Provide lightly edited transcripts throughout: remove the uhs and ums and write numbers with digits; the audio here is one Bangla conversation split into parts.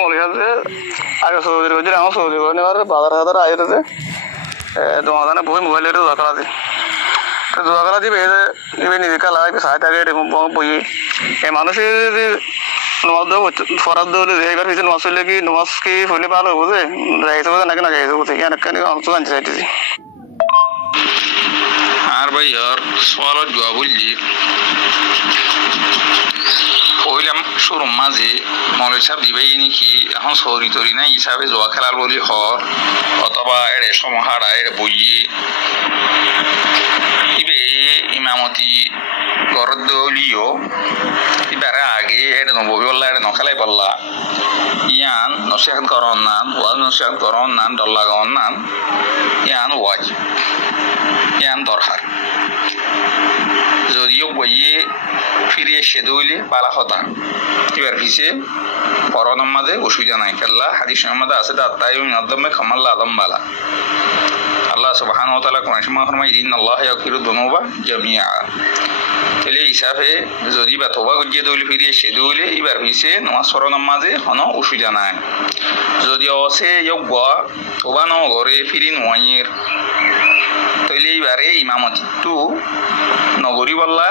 মরিহাতে আগে সৌদি করছিল আমার সৌদি করে নেওয়ার বাজার আইতে তোমার বই মোবাইলের দোকান আছে দোকান দিবে এবার নিজে কালা সাহায্য আগে এরকম বই এই মানুষের নমাজ ফরাদ দৌড়ে এবার হয়েছে নমাজ হইলে কি নমাজ কি হইলে ভালো বুঝে যাইছে বোঝে নাকি না যাইছে বুঝে অনেকখানি অনেক জানতে চাইতেছি আর ভাই আর সওয়ালত জবাব বলছি কইলাম শুরুর মাঝে মৌলভী সাহেব দিবাই নাকি এখন সরি তরি না হিসাবে জোয়া খেলার বলি হর অথবা এড়ে সমহারা এড়ে বইয়ে ইবে ইমামতি গরদ দলিও এবারে আগে এড়ে নবী বললা এড়ে নখালাই বললা ইয়ান নসিহত করন নান ওয়াজ নসিহত করন নান ডল্লা গন নান ইয়ান ওয়াজ ইয়ান দরকার যদিও বইয়ে ফিরে এসে দইলে বালা হতা এবার পিছে পরনের মাঝে অসুবিধা নাই কেল্লা হাদিস মধ্যে আছে তাই নদমে খামাল্লা আদম বালা আল্লাহ সুবহানাহু ওয়া তাআলা কোরআন শরীফে ফরমায় ইন্নাল্লাহা ইয়াগফিরু যুনুবা জামিআ তাহলে হিসাবে যদি বা তওবা গজিয়ে দইলে ফিরে এসে দইলে এবার পিছে নামাজ পড়ানোর মাঝে কোনো অসুবিধা নাই যদি অসে যোগ্য তওবা ন করে ফিরি নোয়াইয়ের তাহলে এবারে ইমামতি তো নগরী বললা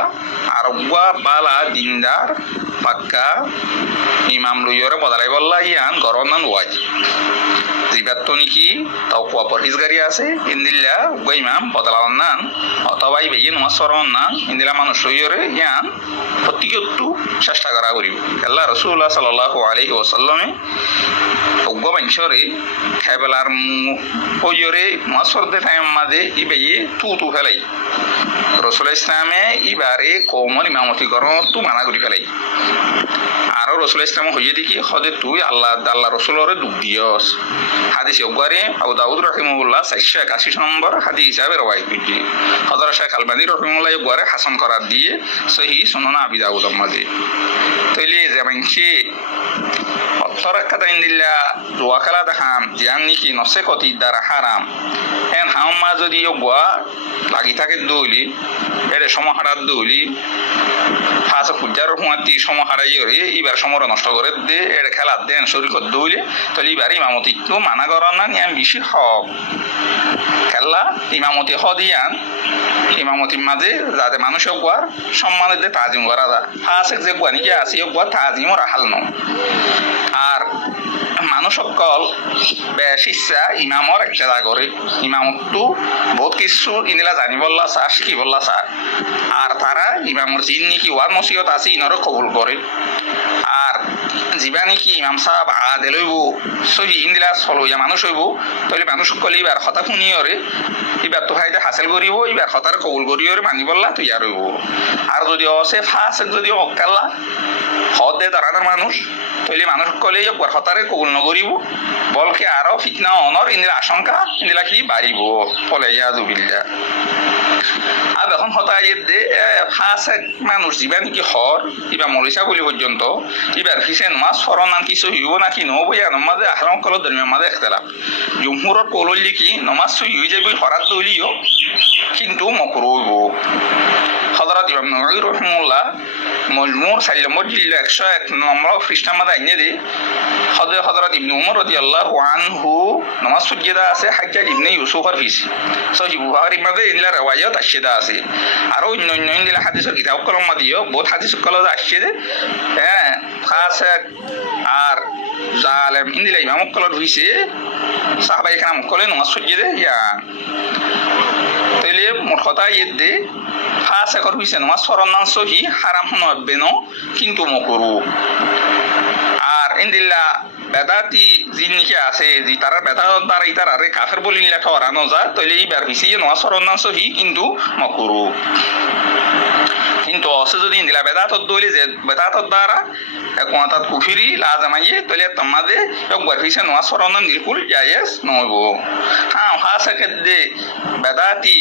আরব্বা বালা দিনদার পাক্কা ইমাম লইয়রে বদলাই বললা ইয়ান গরনান ওয়াজ জিবাত তো নাকি তাও কোয়া পরহিজগারি আছে ইন্দিল্লা উগা ইমাম বদলাওয়ান নান অথবা এই বেয়ে নমাজ পড়ান না ইন্দিলা মানুষ লইয়রে ইয়ান প্রত্যেকটু চেষ্টা করা করিব আল্লাহ রাসূলুল্লাহ সাল্লাল্লাহু আলাইহি ওয়াসাল্লামে উগা বাঞ্চরে খাইবেলার ওইয়রে নমাজ পড়তে টাইম মাঝে ই বেয়ে তু ফেলাই রসুল ইসলামে ইবারে কৌমল ইমামতি করণ তু মানা করি ফেলাই আরো রসুল ইসলাম হইয়ে দেখি হদে তুই আল্লাহ আল্লাহ রসুলরে দুঃখ দিয়স হাদিস একবারে আবু দাউদ রাহিমাহুল্লাহ 481 নম্বর হাদিস হিসাবে রওয়ায়াত করছি হযরত শেখ আলবানী রাহিমাহুল্লাহ একবারে হাসান করার দিয়ে সহিহ সুনান আবি দাউদের মাঝে তাইলে যেমনকি অত্তরাক্কাত ইনদিল্লা দোয়া খেলা দেখাম জিয়ান নাকি নসে কতি দ্বারা হারাম এন হাম্মা যদি গোয়া লাগি থাকে দৌলি এরে সমাহারাত দৌলি ফাঁস পূজার হুঁয়াতি সমাহারাই রে এবার সমর নষ্ট করে দে এর খেলা দেন শরীর দৌলে তাহলে এবার ইমামতি তো মানা করার না নিয়ম বেশি হক খেলা ইমামতি হদিয়ান ইমামতির মাঝে যাতে মানুষ গোয়ার সম্মানের দিয়ে তাজিম করা যায় ফাঁস যে গোয়া নাকি আছে গোয়া তাজিম রাহাল ন আর মানুষ সকল বেশ ইচ্ছা ইমামর একটা করে ইমামতো বহুত কিছু ইনিলা জানি বললা চা শিখি বললা চা আর তারা ইমামর জিন নাকি ওয়ার নসিহত আছে ইনরে কবুল করে আর যিবা নাকি ইমাম সাহেব আদে লইব সহি ইন্দিলা চলইয়া মানুষ হইব তাহলে মানুষ সকলে এবার হতা শুনিয়রে এবার তো ফাইদা হাসিল করিব এবার হতার কবুল করিয়রে মানি বললা তুই আর হইব আর যদি অসে ফাঁস যদি অকাল্লা হদ দে দাঁড়ানোর মানুষ তাহলে মানুষ সকলে একবার হতারে কবুল নকরিব বলকে আরো ফিতনা অনর ইন্দিলা আশঙ্কা ইন্দিলা কি বাড়িব ফলে ইয়াজুবিল্লাহ আর এখন হতা দে ফাঁস মানুষ যিবা নাকি হর ইবা মরিচা বলি পর্যন্ত এবার ফিসেন মাছ ফরনান কিছু হইব নাকি নহব ইয়া নমাজে আহরম কল দরমিয়ান মাঝে এখতলাফ জুমহুরর কৌল কি নমাজ সই হয়ে যাবে হরাত দলিও কিন্তু মকরু হইব হযরত ইমাম নববী রাহিমাহুল্লাহ মজমুর 4 নম্বর জিল্লা 101 নম্বর পৃষ্ঠার মধ্যে আইনে দে হযরত ইবনে উমর রাদিয়াল্লাহু আনহু নামাজ সুজদা আছে হাজ্জাজ ইবনে ইউসুফের ফিসি সহিহ বুখারীর মধ্যে ইনলা riwayat আসছে আছে আর অন্য ইনলা হাদিসের কিতাব কলম মধ্যেও বহুত হাদিস কলম আসছে হ্যাঁ খাস আর জালেম ইনলা ইমাম কলম হইছে সাহাবায়ে কেরাম কলে নামাজ সুজদা ইয়া তাইলে মোট কথা দে ফাঁসে কর হইছে নামাজ পড়ান সহি হারাম নবে ন কিন্তু মকরু আর ইনদিল্লা বেদাতি জিন নাকি আছে যে তারা বেদাত দ্বারা ইতার আরে কাফের বলি লেখা ওরানো যায় তাইলে এইবার হইছে নামাজ পড়ান সহি কিন্তু মকরু কিন্তু অসে যদি ইনদিল্লা বেদাতত দইলে যে বেদাতত দ্বারা কোয়াতাত কুফরি লাজামাইয়ে তাইলে তোমাদে একবার হইছে নামাজ পড়ান বিলকুল জায়েজ নইব হ্যাঁ ফাঁসে দে বেদাতি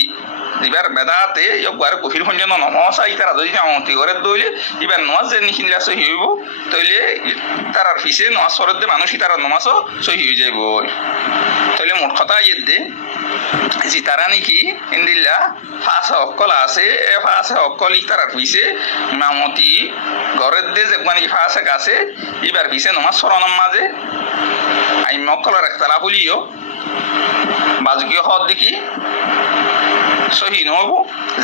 এবার বেদাতে একবার কফির পর্যন্ত নমাজ তারা যদি আমতি করে দইলে এবার নামাজ যে নিখিলা সহি হইব তাইলে তার ফিসে নামাজ পড়তে মানুষ তারা নামাজও সহি হয়ে যাইব তাইলে মোট কথা দে যে তারা নাকি ইন্দিল্লা ফাঁস অকল আছে এ ফাঁস অকল তারা ফিসে ইমামতি ঘরের দে যে নাকি ফাঁস আছে এবার ফিসে নামাজ পড়ানোর মাঝে মক্কলর একতলা বলিও বাজগীয় হদ দেখি সহি নব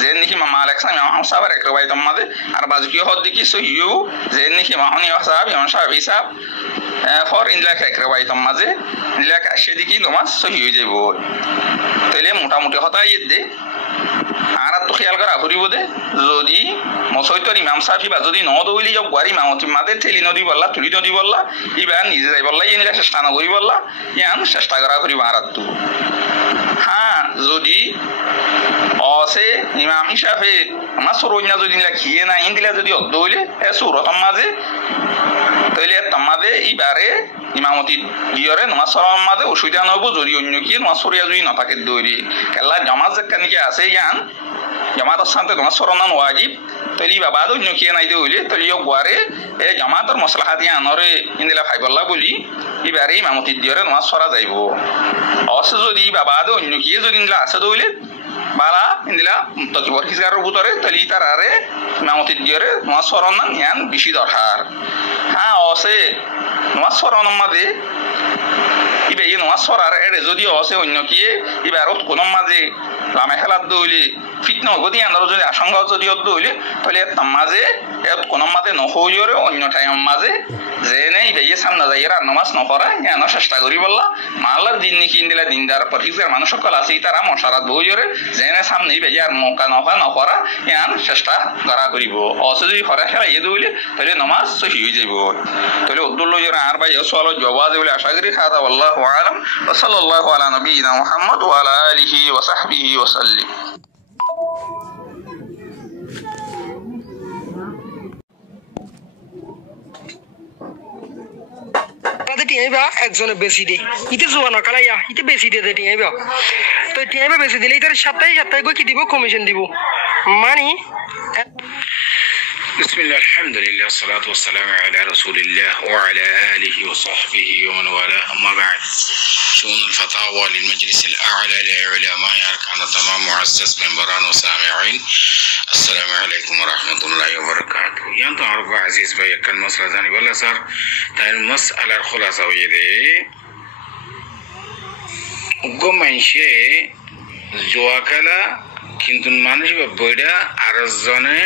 যে নাকি মা মালিক সাহেব সাহেব এক রবায়ত মাদে আর বাজগীয় হদ দেখি সহি হব যে নাকি মাহনি সাহেব ইমাম সাহেব হিসাব ফর ইনলাক এক রবায়ত মাঝে ইনলাক আসে দেখি নমাজ সহি হয়ে যাব তাইলে মোটামুটি হতাই দে আর তো খেয়াল করা ফুরিব দে যদি মসৈতর ইমাম সাহেব বা যদি নদৌলি যাও গুয়ার ইমামতি মাদে ঠেলি নদী বললা তুলি নদী বললা ইবার নিজে যাই বললা ইনলা চেষ্টা নকরি বললা ইয়ান চেষ্টা করা ফুরিব আর তো হ্যাঁ যদি অসে ইমাম হিসাবে আমার সরঞ্জা যদি খিয়ে না ইন দিলা যদি অদৌলে এ সুরতম মাঝে তাইলে তোমাদে ইবারে ইমামতি দিয়রে নামাজ পড়ার মাঝে অসুবিধা নহব যদি অন্য কি নামাজ পড়িয়া যদি নাথাকে দৌড়ি কেলা জামাত যেখানে আছে ইয়ান জামাতের সাথে নামাজ পড়ানো ওয়াজিব তাইলে বাবা অন্য কি নাই দৌড়ি তাইলে গুয়ারে এ জামাতের মশলা দিয়ে আনরে ইন্দিলা ফাইবল্লা বলি ইবারে ইমামতি দিয়রে নামাজ পড়া যাইব অসে যদি বাবা অন্য কি যদি ইন্দিলা আছে দৌড়ি বালা ইন্দিলা তকিবর হিসগারের ভিতরে তাইলে তার আরে ইমামতি দিয়রে নামাজ পড়ানো ইয়ান বেশি দরকার হ্যাঁ অসে নামাজ পড়ানোর মাঝে ইবে এই নামাজ পড়ার এড়ে যদি অসে অন্য কি এবার কোনো মাঝে লামে খেলার দৌলি ফিটনা গতি আন্দার যদি আশঙ্কা যদি দৌলি তাহলে তার মাঝে কোনো মাঝে নহরে অন্য টাইমের মাঝে যে নেই ইবে সামনে যাই আর নামাজ নপড়া ইয়ানো চেষ্টা করি বললা মাল্লার দিন নাকি ইন্দিলা দিনদার পরিষ্কার মানুষ সকল আছে তারা মশারাত বইরে যে নে সামনে ইবে আর মৌকা নপড়া ইয়ান চেষ্টা করা করিব অসে যদি হরে খেলা দৌলি তাহলে নামাজ সহি হয়ে যাব তাহলে উদ্দুল্ল আর ভাই সোয়াল জবাব বলে আশা করি খাদা আল্লাহু আলাম ওয়া সাল্লাল্লাহু আলা নবিয়িনা মুহাম্মদ ওয়া আলা আলিহি ওয়া সাহবিহি ওয়া সাল্লিম একজনে বেশি দে ইতে জোয়ানো কালাইয়া ইতে বেশি দিয়ে দে টিয়াইবা তো টিয়াইবা বেশি দিলে ইতার সপ্তাহে সপ্তাহে কি দিব কমিশন দিব মানি بسم الله الحمد لله والصلاة والسلام على رسول الله وعلى آله وصحبه ومن والاه أما بعد شؤون الفتاوى للمجلس الأعلى لعلماء أركان تمام معزز منبران وسامعين السلام عليكم ورحمة الله وبركاته يانتو عرفوا عزيز بي كان مسألة ثاني ولا صار تاين مسألة الخلاصة ويدي وقمنشي জোয়াকালা কিন্তু মানুষ বইটা আরেকজনে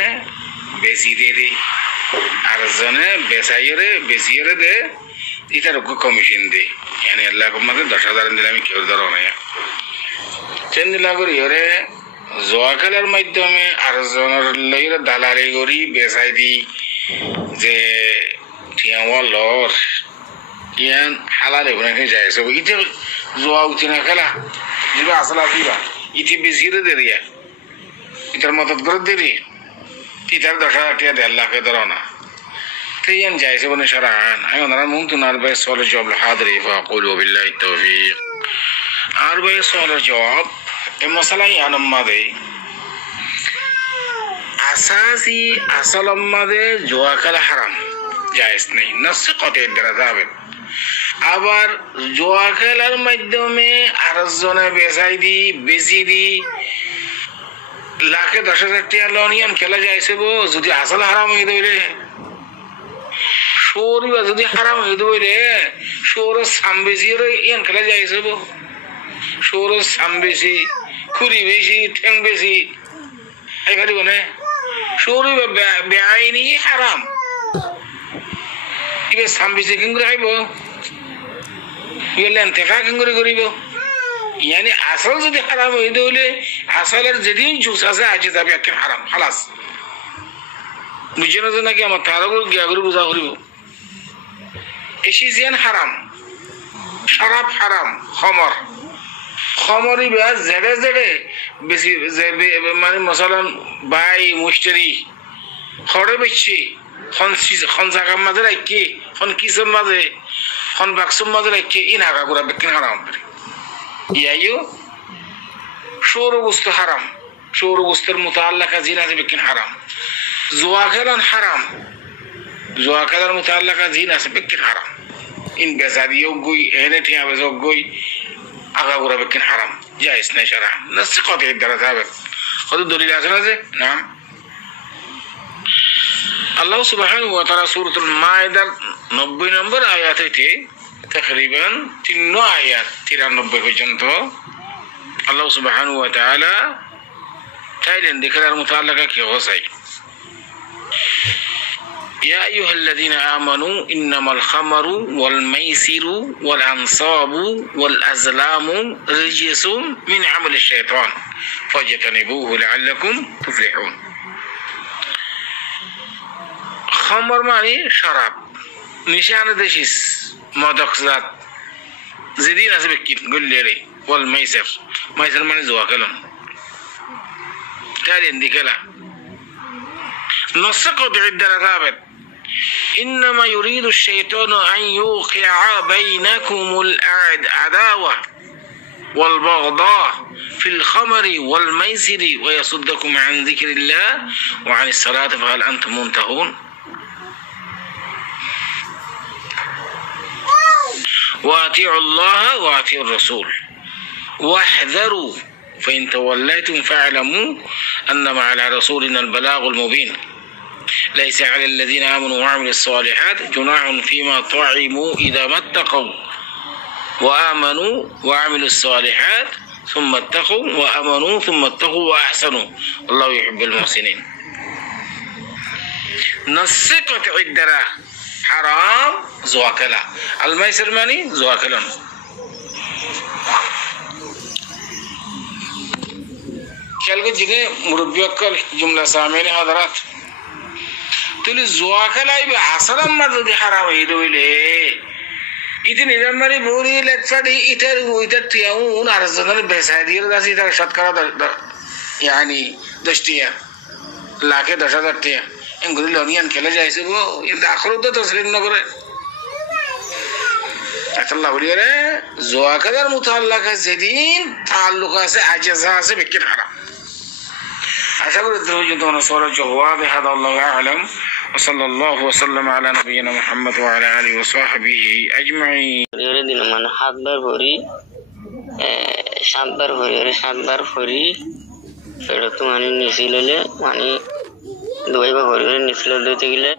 বেশি দিয়ে দেয় আরেকজনে বেশিয়ে দে এটার কমিশন দেয় yani আল্লাহ মধ্যে 10,000 দিলে আমি কেউ ধরো না চেন দিলা করি ওরে জোয়াকালার মাধ্যমে আরেকজনের লইরে দালালি করি বেচাই দি যে টিয়াওয়ালর ইয়ান হালালে বনে যায় সব ইতে জোয়া উঠে না খেলা যেটা আসলে আসিবা ইতি বেশিরে দে দিয়া ইটার মদত করে দেরি ইটার 10,000 টাকা 1.5 লাখে ধরো না تيان جايز ابن شرعان ايضا ممكن 40 سؤال الجواب الحاضر فاقول وبالله التوفيق 40 سؤال الجواب المسألة يعني ماذا اساسي اصل ماذا جواكل حرام جائز नहीं नस قطع الدرجات আবার জুয়া খেলার মাধ্যমে আরেকজনে বেশি দি লাখে 10,000 টাকা লোনিয়ান খেলা যাইছে যদি আসল হারাম হয়ে দেবে শোরিবা যদি হারাম হয়ে দেবে রে শোর সামবেশি ইয়ান খেলা যাইছে শোর সামবেশি খুরি বেশি ঠ্যাং বেশি এই পারিব না শোরিবা বেআইনি হারাম ইবে সামবেশি কিং করে খাইব ইলে এন্তেফা কিং করে করিব يعني আসল যদি হারাম হয়ে দেলে আসলের যেদিন জুস আছে আজি যাবে একটা হারাম খালাস বুঝে না নাকি আমার তারও গিয়া করে বুঝা করিব এশিয়ান হারাম শরাব হারাম খমরি বা জেড়ে বেশি মানে মশালান বাই মুশতারি খড়ে বেশি খন জায়গার মাঝে রাখি খন কিসের মাঝে খন বাক্সের মাঝে রাখি ইনাকা করে বেকিন হারাম ইয়ায়ু শোরগুস্ত হারাম শোরগুস্তের মুতাআল্লাকা জিনা বেকিন হারাম জুয়া খেলান হারাম জুয়া খেলার মুতাআল্লাকা জিনা বেকিন হারাম ইন বেজারিও গই এনে টিয়া বেজো গই আগা করে বেকিন হারাম জায়েজ নাই শরআ নস কত দ্বারা যাবে কত দলিল আছে না যে না আল্লাহ সুবহানাহু ওয়া তাআলা সূরাতুল মাইদার 90 নম্বর আয়াতে তাকরিবান 3 আয়াত 93 পর্যন্ত আল্লাহ সুবহানাহু ওয়া তাআলা তাইলেন দিকরার মুতাআল্লাকা কি হোসাই يا أيها الذين آمنوا إنما الخمر والميسر والأنصاب والأزلام رجس من عمل الشيطان فاجتنبوه لعلكم تفلحون خمر معنی شراب نشانه دشیس مادق ذات زدین از بکید گلیری والميسر ميسر معنی زواکلون تالي اندکلا نسقط عدة ثابت إنما يريد الشيطان أن يوقع بينكم العداوة والبغضاء في الخمر والميسر ويصدكم عن ذكر الله وعن الصلاة فهل أنتم منتهون وأطيعوا الله وأطيعوا الرسول واحذروا فإن توليتم فاعلموا أنما على رسولنا البلاغ المبين ليس على الذين آمنوا وعملوا الصالحات جناح فيما طعموا إذا ما اتقوا وآمنوا وعملوا الصالحات ثم اتقوا وآمنوا ثم اتقوا وأحسنوا الله يحب المحسنين نسقط عدرا حرام زواكلا الميسر ماني زواكلا كالكو جيني مربيك جملة سامين حضرات تولي زواكلا يبقى عصرا ما تدي حرام يدويلي إذن إذا مري بوري لتفادي إتر وإتر تيامون أرزدنا بسادير داسي إتر شتكرا يعني دشتيا লাখে 10,000 টাকা এগুলো লনিয়ান খেলে যাইছে গো এর আখরত তো তসলিম না করে আল্লাহ বলি রে জোয়াকাদার মুতাআল্লাকা যেদিন তাআল্লুক আছে আজাজা আছে বিকির হারাম আশা করি পর্যন্ত আমরা সূরা জওয়াব হাদা আল্লাহু আ'লাম ওয়া সাল্লাল্লাহু ওয়া সাল্লাম আলা নবিয়িনা মুহাম্মদ ওয়া আলা আলিহি ওয়া সাহবিহি আজমাইন এর দিন মানে সাতবার ভরি এটা তো মানে নিছিলে মানে দুইবার ভরি নিছিল দিতে গেলে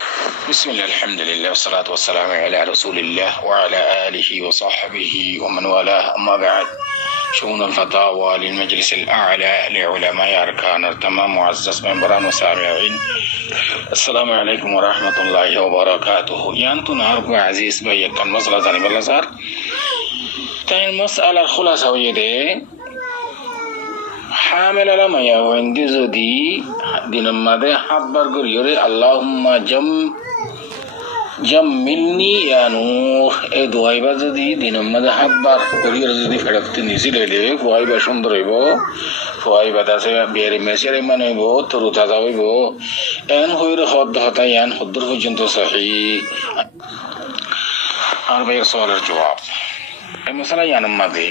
بسم الله الحمد لله والصلاة والسلام على رسول الله وعلى آله وصحبه ومن والاه أما بعد شؤون الفتاوى للمجلس الأعلى لعلماء أركان التمام معزز منبران وسامعين السلام عليكم ورحمة الله وبركاته يانتو نعرف عزيز بيك كان مسألة زاني بالله تين مسألة الخلاصة ويدي حامل لما يوندي زدي دين ماذا حبر قريوري اللهم جملني يا نور اي دعايبا زدي دين ماذا حبر قريوري زدي فردت نسي لدي فوايبا شندر ايبو فوايبا تاسي بيري مسير ايمان ايبو ترو تازا ايبو ان خوير خود دهتا يان خدر خجنتو صحيح اربعي سؤال الجواب اي مسألة يان ماذا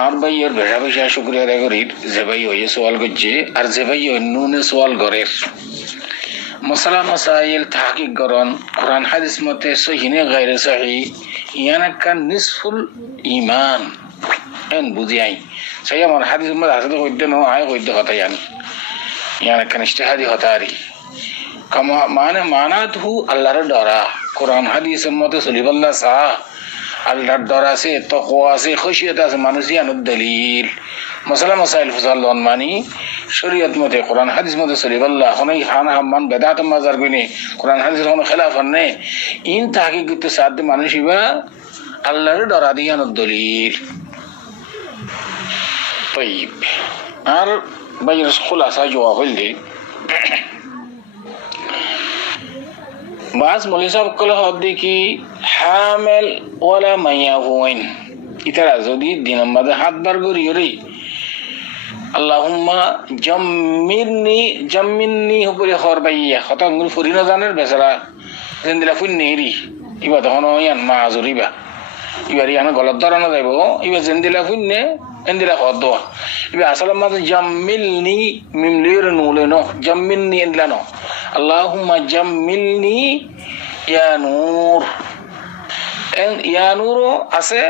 আর ভাইয়ের বেশা বেশা শুক্রিয়া আদায় করি যে ভাই হয়ে সওয়াল করছে আর যে ভাই অন্য সওয়াল করের মশলা মাসাইল তাহকিক করন কোরআন হাদিস মতে সহিনে গায়রে সহি ইয়ান কান নিসফুল ঈমান এন বুঝিয়াই সেই আমার হাদিস মতে আসলে কইতে ন আয় কইতে কথা ইয়ান কান ইজতিহাদি হতারি কামা মানাতহু আল্লাহর ডরা কোরআন হাদিস মতে সলিবাল্লাহ সা আল্লাহর ডর আছে তাকওয়া আছে খুশিয়ত আছে মানুষিয়ানুদ দলিল মশলা মাসাইল ফুসালন মানি শরীয়ত মতে কোরআন হাদিস মতে সলিবাল্লাহ হনাই খান হাম্মান বেদাত মাজার কইনে কোরআন হাদিস কোনো খেলাফ নে ইন তাহকিক করতে সাধ্য মানুষিবা আল্লাহর ডর আদিয়ানুদ দলিল طيب আর বাইর খুলাসা জবাব হইলে বাস মৌলী সাহেব কলে হদ্দি কি হামেল ওয়ালা মাইয়া হুয়াইন ইতারা যদি দিনের মাঝে হাত বার করি রে আল্লাহুম্মা জাম্মিননি হুপরে খর বাইয়া কথা আঙ্গুল ফুরি না জানের বেচারা জেন্দিলা ফুন নেহরি ইবা তখন ইয়ান মাজুরিবা ইবার ইয়ান গলত ধরানো যাইব ইবা জেন্দিলা ফুন নে এন্দিলা খর দোয়া ইবা আসলে মাঝে জাম্মিলনি মিমলির নুলে ন জাম্মিননি এন্দিলা ন আল্লাহুম্মা জাম্মিলনি ইয়া নূর ইয়া নূরও আছে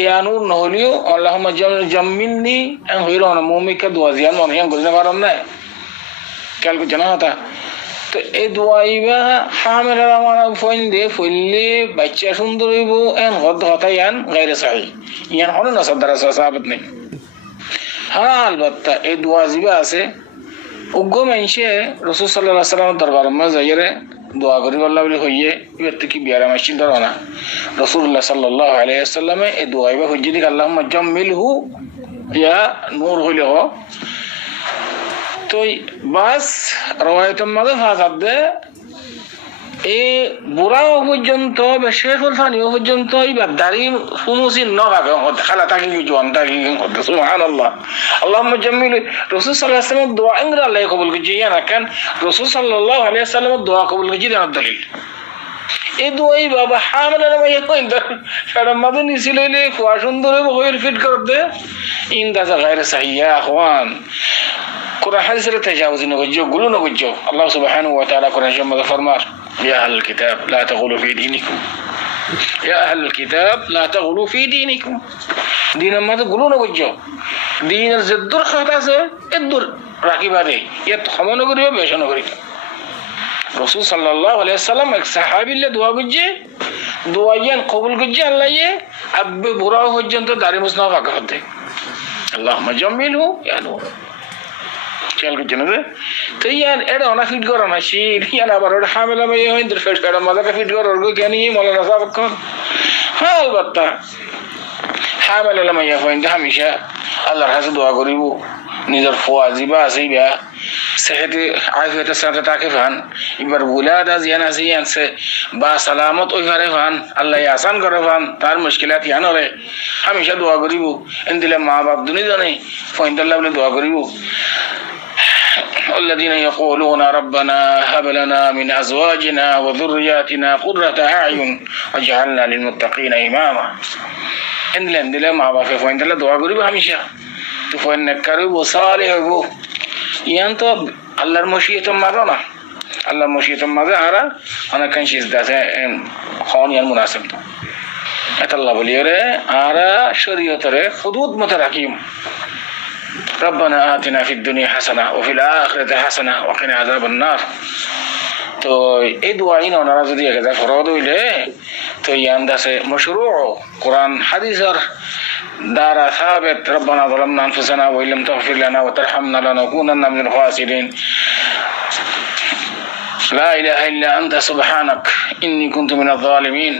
ইয়া নূর নহলিও আল্লাহুম্মা জাম্মিলনি এন হইরো না মুমিকা দোয়া জিয়ান মনে ইয়ান গজনা পারম না কাল কো জানা হতা তো এই দোয়াইবা হামেলা আমার ফইন দে ফইলে বাচ্চা সুন্দর হইব এন হদ হতাই আন গায়রে সাহি ইয়ান হলো না সদরা সাহাবত নেই হ্যাঁ আলবাত্তা এই দোয়া জিবা আছে উগ্র মানুষে রাসূল সাল্লাল্লাহু আলাইহি ওয়াসাল্লাম দরবার মে যাইরে দোয়া করি আল্লাহ বলে হইয়ে ইতে কি বিয়ারা মাসিন ধরো না রাসূলুল্লাহ সাল্লাল্লাহু আলাইহি ওয়াসাল্লামে এই দোয়াইবা হইজি দিক আল্লাহুম্মা জাম্মিলহু ইয়া নূর হইলে হ তো বাস রওয়ায়াতুল মাযে ফাসাদে এই বুড়া পর্যন্ত শেষুল ফানি পর্যন্ত এবার দাড়ি হুমুসিন নভাবে খালা তাকে কি জোয়ান তাকে কি সুবহানাল্লাহ আল্লাহুম্মা জাম্মিল রাসূল সাল্লাল্লাহু আলাইহি ওয়াসাল্লাম দোয়া ইংরা আল্লাহ কবুল করেছে না কেন রাসূল সাল্লাল্লাহু আলাইহি ওয়াসাল্লাম দোয়া কবুল করেছে না দলিল এই দোয়াই বাবা হামলার ভাই কইন সারা মাদনি ছিললে খুয়া সুন্দর হইল ফিট করতে ইনদা গায়রে সাহিয়া আখওয়ান কোরআন হাদিসের তাজাউজ নগজ গুলো নগজ আল্লাহ সুবহানাহু ওয়া তাআলা কোরআন মধ্যে ফরমার يا أهل الكتاب لا تغلوا في دينكم يا أهل الكتاب لا تغلوا في دينكم دين ما تقولون وجهه دين الزدر خاطئه الدر راكبه دي يتخمن غريب بيشن غريب رسول صلى الله عليه وسلم एक सहाबी ले दुआ गुजे दुआयन कबूल गुजे अल्लाह ये अब बुरा हो जन तो दारी मुसना का करते अल्लाहुम्मा जम्मिलहु या नूर चल के जने तो यार एड़ा ना फिट करो ना शी यार আবার ওটা হামেলা মেয়ে হয় ইন্দ্র ফেস করা মাদাকে ফিট করো ওর কেন ই মৌলানা সাহেব কোন হ্যাঁ আলবাত্তা হামেলা মেয়ে হয় ইন্দ্র হামেশা আল্লাহর কাছে দোয়া করিব নিজের ফওয়াজিবা আসিবা সেহেতে আফিয়াতের সাথে তাকে ফান এবার বুলাদা জিয়ান আসিয়ানছে বা সালামত ওইভাবে ফান আল্লাহ আসান করে ফান তার মুশকিলাত ইয়ান রে হামেশা দোয়া করিব এন্দিলে মা বাপ দুনিজনে ফইন্দাল্লাহ বলে দোয়া করিব الذين يقولون ربنا هب لنا من أزواجنا وذرياتنا قرة أعين واجعلنا للمتقين إماما إن لندلا ما بافي فوين دلا دعاء قريب هميشة تفوين نكرب وصالح بو يانتو الله المشيئة مرنا الله المشيئة مرنا أرى أنا كان شيء ذاته خاني المناسب أتالله بليره أرى شريعة حدود متراكم ربنا آتنا في الدنيا حسنة وفي الآخرة حسنة وقنا عذاب النار تو এই দোয়াইন ওনারা যদি একটা ফরজ হইলে তো ইয়ান্দা সে মশরুউ কুরআন হাদিসের দ্বারা ثابت ربنا ظلمنا انفسنا وان لم تغفر لنا وترحمنا لنكونن من الخاسرين لا اله الا انت سبحانك اني كنت من الظالمين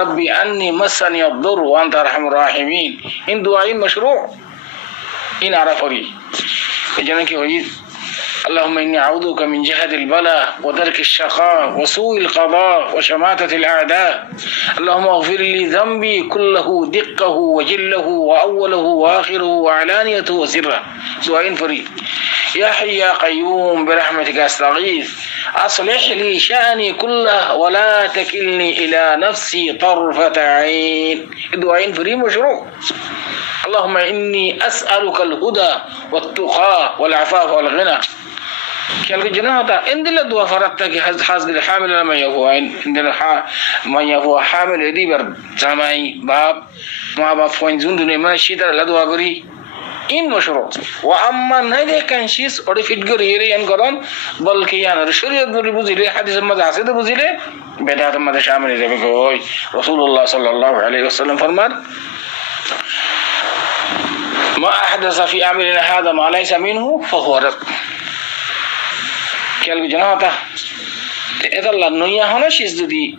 ربي اني مسني الضر وانت ارحم الراحمين ان دعاء مشروع إن عرفني إجانك وجد اللهم إني أعوذ بك من جهد البلاء ودرك الشقاء وسوء القضاء وشماتة الأعداء اللهم اغفر لي ذنبي كله دقه وجله وأوله وآخره وعلانيته وسره دعاء فريد يا حي يا قيوم برحمتك أستغيث أصلح لي شأني كله ولا تكلني إلى نفسي طرفة عين دعاء فريد مشروع اللهم إني أسألك الهدى والتقى والعفاف والغنى كيف جناتا إن دل الدعاء فرطك حاسق الحامل لما يفوه إن دل ما يفوه حامل يدي بر زماي باب ما باب فوين زندني ما شيدر لدعاء قري إن مشروع وأما نهدي كان شيس أولي فيتقر هيري ينقرون بل كيان رشرية دوري بوزيلي حديث مدعسد بوزيلي بداية مدى شامل يدي بكوي رسول الله صلى الله عليه وسلم فرمان ما أحدث في أمرنا هذا ما ليس منه فهو رد كيف جناتا إذا الله نويا هنا شيء جدي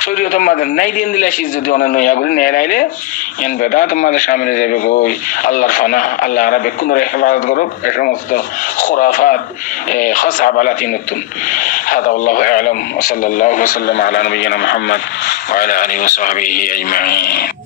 شريعة ماذا نايدين دلا شيء جدي أنا نويا قولي نيلايله ين بدأت ماذا شامل زي بقول الله رفنا الله رب يكون رحمة قرب إشمت خرافات خاصة بلاتي نتون هذا والله أعلم وصلى الله وسلم على نبينا محمد وعلى آله وصحبه أجمعين.